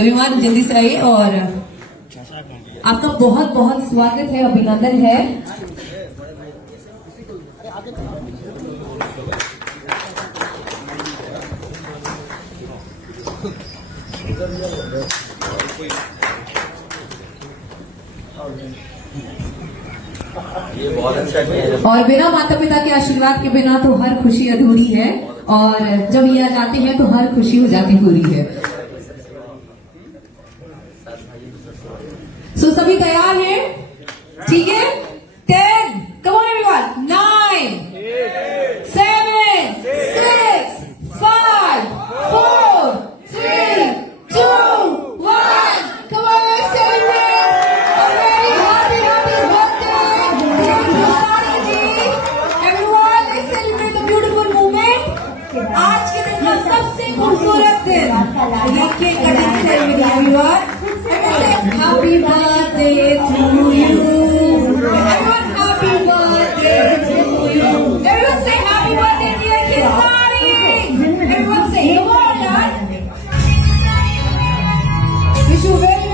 Everyone जल्दी से आइए और आपका बहुत बहुत स्वागत है, अभिनंदन है। ये बहुत अच्छा किया है। और बिना माता पिता के आशीर्वाद के बिना तो हर खुशी अधूरी है, और जब ये आ जाते हैं तो हर खुशी हो जाती पूरी है। सो सभी तैयार हैं? ठीक है, 10, come on everyone, 9, 7, 6, 5, 4, 3, 2, 1, come on, let's celebrate a very happy birthday to Sari ji. Everyone, let's celebrate the beautiful moment. आज के दिन का सबसे खूबसूरत दिन, ये cake cutting ceremony everyone. Happy birthday to you. Everyone, happy birthday to you. Everyone say happy birthday dear Kesari. Everyone say come on yaar. Wish you very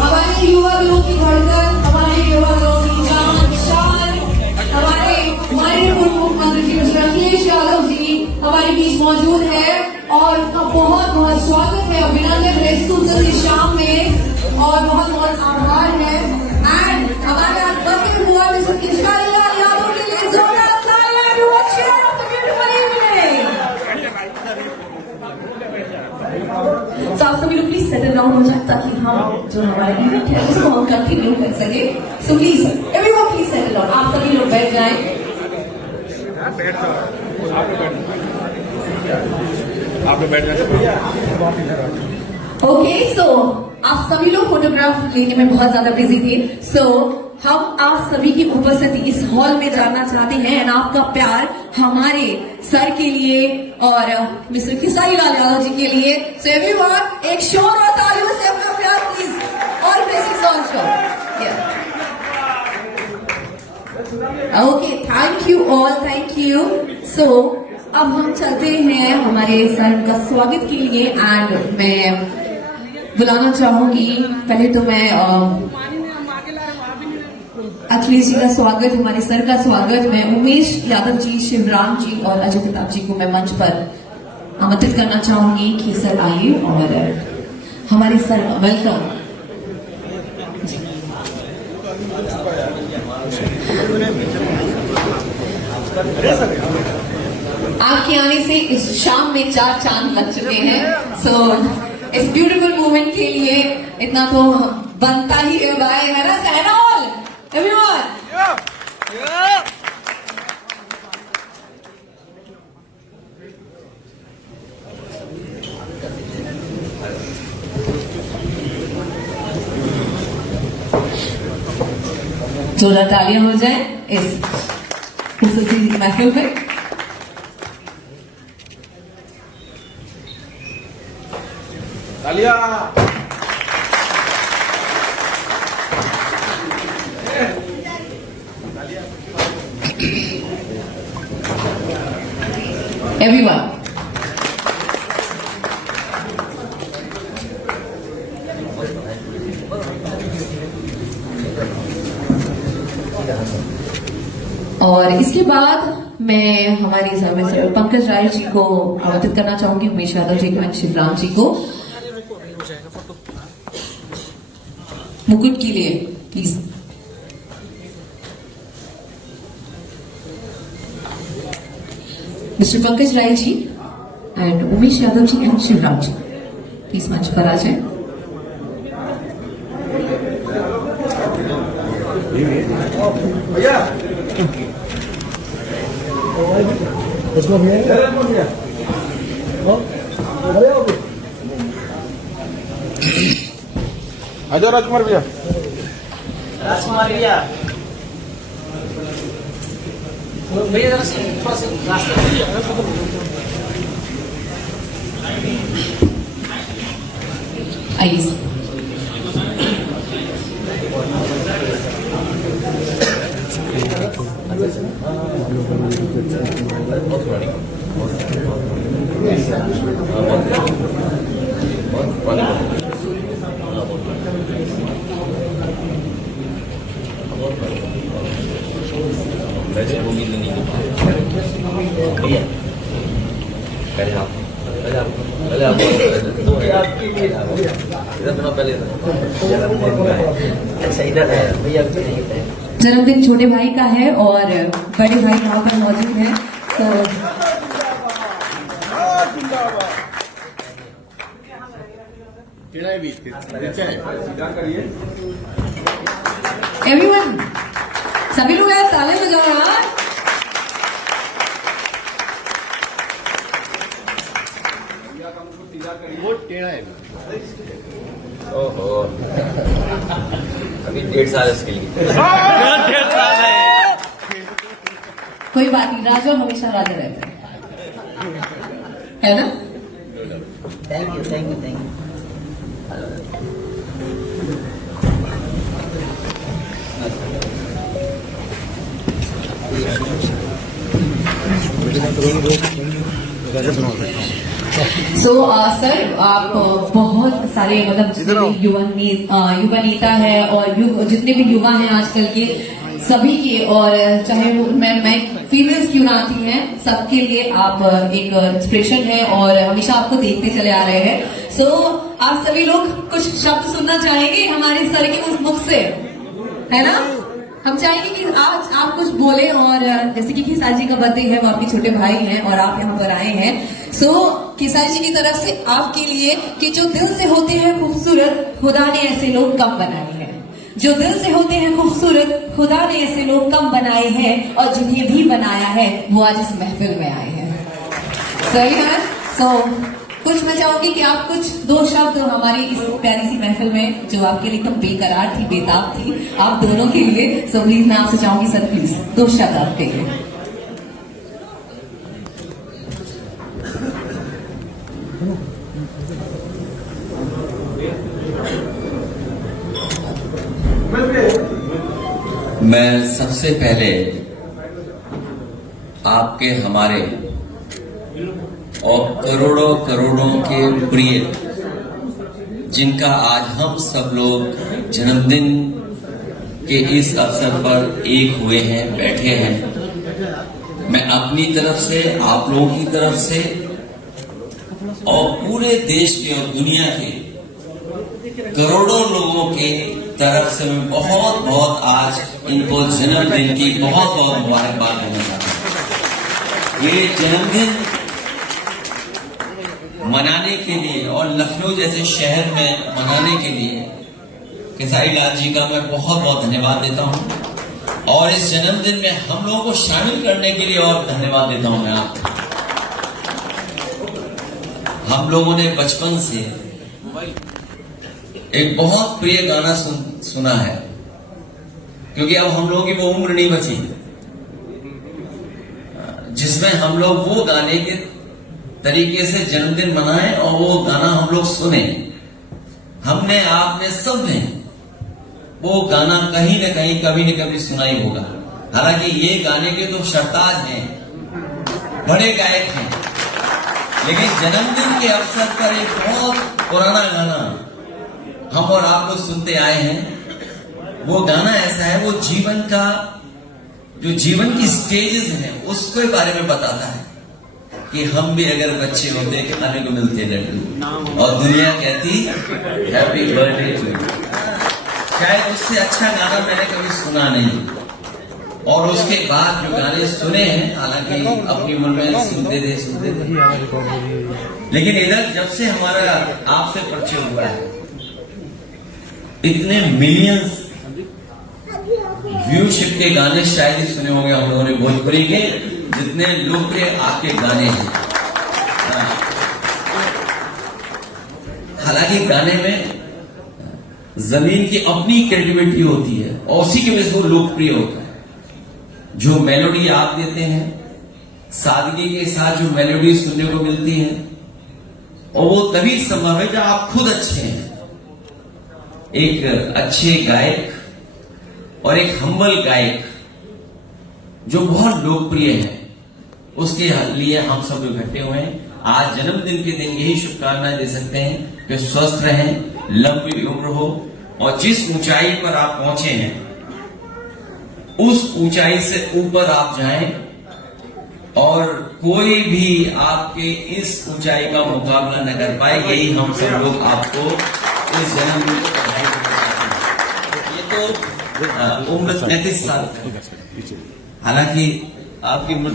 हमारे युवा लोगों की धड़कन, हमारे युवा लोगों की जान शान, हमारे पूर्व मुख्यमंत्री जी मिस्टर अखिलेश यादव जी हमारे बीच मौजूद है, और उनका बहुत बहुत स्वागत है, अभिनंदन है इस सुंदर शाम में, और बहुत बहुत आभार है। एंड हमारे आज बर्थडे हुआ मिस्टर केशरीलाल यादव के लिए जोरदार तालियां, everyone cheer up the beautiful evening. तो आप सभी लोग प्लीज सेटल डाउन हो जाए ताकि हम जो हमारा इवेंट है उसको हम कंटिन्यू कर सके। So please everyone please settle down, आप सभी लोग बैठ जाएं। आप लोग बैठ जाए। ओके, सो आप सभी लोग फोटोग्राफ लेने में बहुत ज्यादा बिजी थे, सो हम आप सभी की उपस्थिति इस हॉल में जानना चाहते हैं, एंड आपका प्यार हमारे सर के लिए और मिस्टर केशरीलाल यादव जी के लिए। सो एवरीवन एक शोर और तालियों से अपना प्यार प्लीज, और basics also. Okay, thank you all, thank you. So अब हम चलते हैं हमारे सर का स्वागत के लिए, एंड मैं बुलाना चाहूंगी, पहले तो मैं अखिलेश जी का स्वागत, हमारे सर का स्वागत, मैं उमेश यादव जी, शिवराम जी और अजय प्रताप जी को मैं मंच पर आमंत्रित करना चाहूंगी कि सर आइए और हमारे सर वेलकम। आपके आने से इस शाम में 4 चांद लग चुके हैं। सो इस ब्यूटीफुल मोमेंट के लिए इतना तो बनता ही है ना, सहना ऑल एवरीवन। जोरदार तालियां हो जाए इस खुशूसी महफिल में। तालियां। Everyone. और इसके बाद मैं हमारे सर पंकज राय जी को आमंत्रित करना चाहूंगी, उमेश यादव जी को, शिवराम जी को मुकुट के लिए please. Mister Pankaj Rai ji and Umesh Yadav ji and Shivram ji please मंच पर आ जाए। आजा राजकुमार भैया। राजकुमार भैया भैया जरा थोड़ा सा रास्ते आइए। बहुत वैसे उम्मीद नहीं भैया पहले आप इधर सुनो पहले अच्छा इधर है भैया जन्मदिन छोटे भाई का है और बड़े भाई यहाँ पर मौजूद हैं। तो एवरीवन, सभी लोग यार ताले बजाओ यार। ओहो अभी 1.5 साल इसके लिए कोई बात नहीं, राजा हमेशा राजा रहते हैं, है ना? Thank you thank you thank you. So sir, आप बहुत सारे मतलब जितने भी युवा नेता है और जितने भी युवा हैं आजकल के सभी के, और चाहे वो मैं फीमेल्स क्यों ना आती हैं, सबके लिए आप एक इंस्पिरेशन है और हमेशा आपको देखते चले आ रहे हैं। सो आप सभी लोग कुछ शब्द सुनना चाहेंगे हमारे सर के उस मुख से, है ना? हम चाहेंगे कि आज आप कुछ बोले, और जैसे कि खेसारी जी का बर्थडे है, वो आपके छोटे भाई हैं और आप यहाँ पर आए हैं। सो खेसारी जी की तरफ से आपके लिए कि जो दिल से होते हैं खूबसूरत, खुदा ने ऐसे लोग कम बनाए हैं। जो दिल से होते हैं खूबसूरत, खुदा ने ऐसे लोग कम बनाए हैं, और जिन्हें भी बनाया है वो आज इस महफिल में आए हैं। सही है? सो कुछ मैं चाहूंगी कि आप कुछ 2 शब्द हमारी इस प्यारी सी महफिल में, जो आपके लिए एकदम बेकरार थी, बेताब थी, आप दोनों के लिए। सो प्लीज मैं आपसे चाहूंगी सर, प्लीज 2 शब्द आपके लिए। मैं सबसे पहले आपके हमारे और करोड़ों करोड़ों के प्रिय, जिनका आज हम सब लोग जन्मदिन के इस अवसर पर एक हुए हैं, बैठे हैं, मैं अपनी तरफ से, आप लोगों की तरफ से और पूरे देश के और दुनिया के करोड़ों लोगों के तरफ से मैं बहुत बहुत आज इनको जन्मदिन की बहुत बहुत मुबारकबाद देना चाहता हूँ। ये जन्मदिन मनाने के लिए और लखनऊ जैसे शहर में मनाने के लिए खेसारी लाल जी का मैं बहुत बहुत धन्यवाद देता हूँ, और इस जन्मदिन में हम लोगों को शामिल करने के लिए और धन्यवाद देता हूँ मैं आपको। हम लोगों ने बचपन से एक बहुत प्रिय गाना सुना है, क्योंकि अब हम लोगों की वो उम्र नहीं बची जिसमें हम लोग वो गाने के तरीके से जन्मदिन मनाएं और वो गाना हम लोग सुने। हमने, आपने, सबने वो गाना कहीं न कहीं कभी न कभी सुना ही होगा। हालांकि ये गाने के तो सरताज हैं, बड़े गायक हैं, लेकिन जन्मदिन के अवसर पर एक बहुत पुराना गाना हम और आप लोग सुनते आए हैं। वो गाना ऐसा है, वो जीवन का, जो जीवन की स्टेजेस हैं उसके बारे में बताता है कि हम भी अगर बच्चे होते खाने को मिलते लड्डू और दुनिया कहती हैप्पी बर्थडे टू यू। शायद उससे अच्छा गाना मैंने कभी सुना नहीं, और उसके बाद जो गाने सुने हैं, हालांकि अपनी उम्र में सुनते थे, लेकिन इधर जब से हमारा आपसे परिचय हुआ है, इतने मिलियंस व्यूशिप के गाने शायद ही सुने होंगे हम लोगों ने भोजपुरी के, जितने लोकप्रिय आपके गाने हैं। हालांकि गाने में जमीन की अपनी क्रिएटिविटी होती है और उसी की वजह से वो लोकप्रिय होता है। जो मेलोडी आप देते हैं, सादगी के साथ जो मेलोडी सुनने को मिलती है, और वो तभी संभव है जब आप खुद अच्छे हैं। एक अच्छे गायक और एक हम्बल गायक जो बहुत लोकप्रिय है, उसके लिए हम सब इकट्ठे हुए हैं। आज जन्मदिन के दिन यही शुभकामनाएं दे सकते हैं कि स्वस्थ रहें, लंबी उम्र हो और जिस ऊंचाई पर आप पहुंचे हैं उस ऊंचाई से ऊपर आप जाएं और कोई भी आपके इस ऊंचाई का मुकाबला न कर पाए। यही हम सब लोग आपको इस जन्मदिन को बधाई देना चाहते हैं। ये तो उम्र 33 साल, हालांकि आपकी उम्र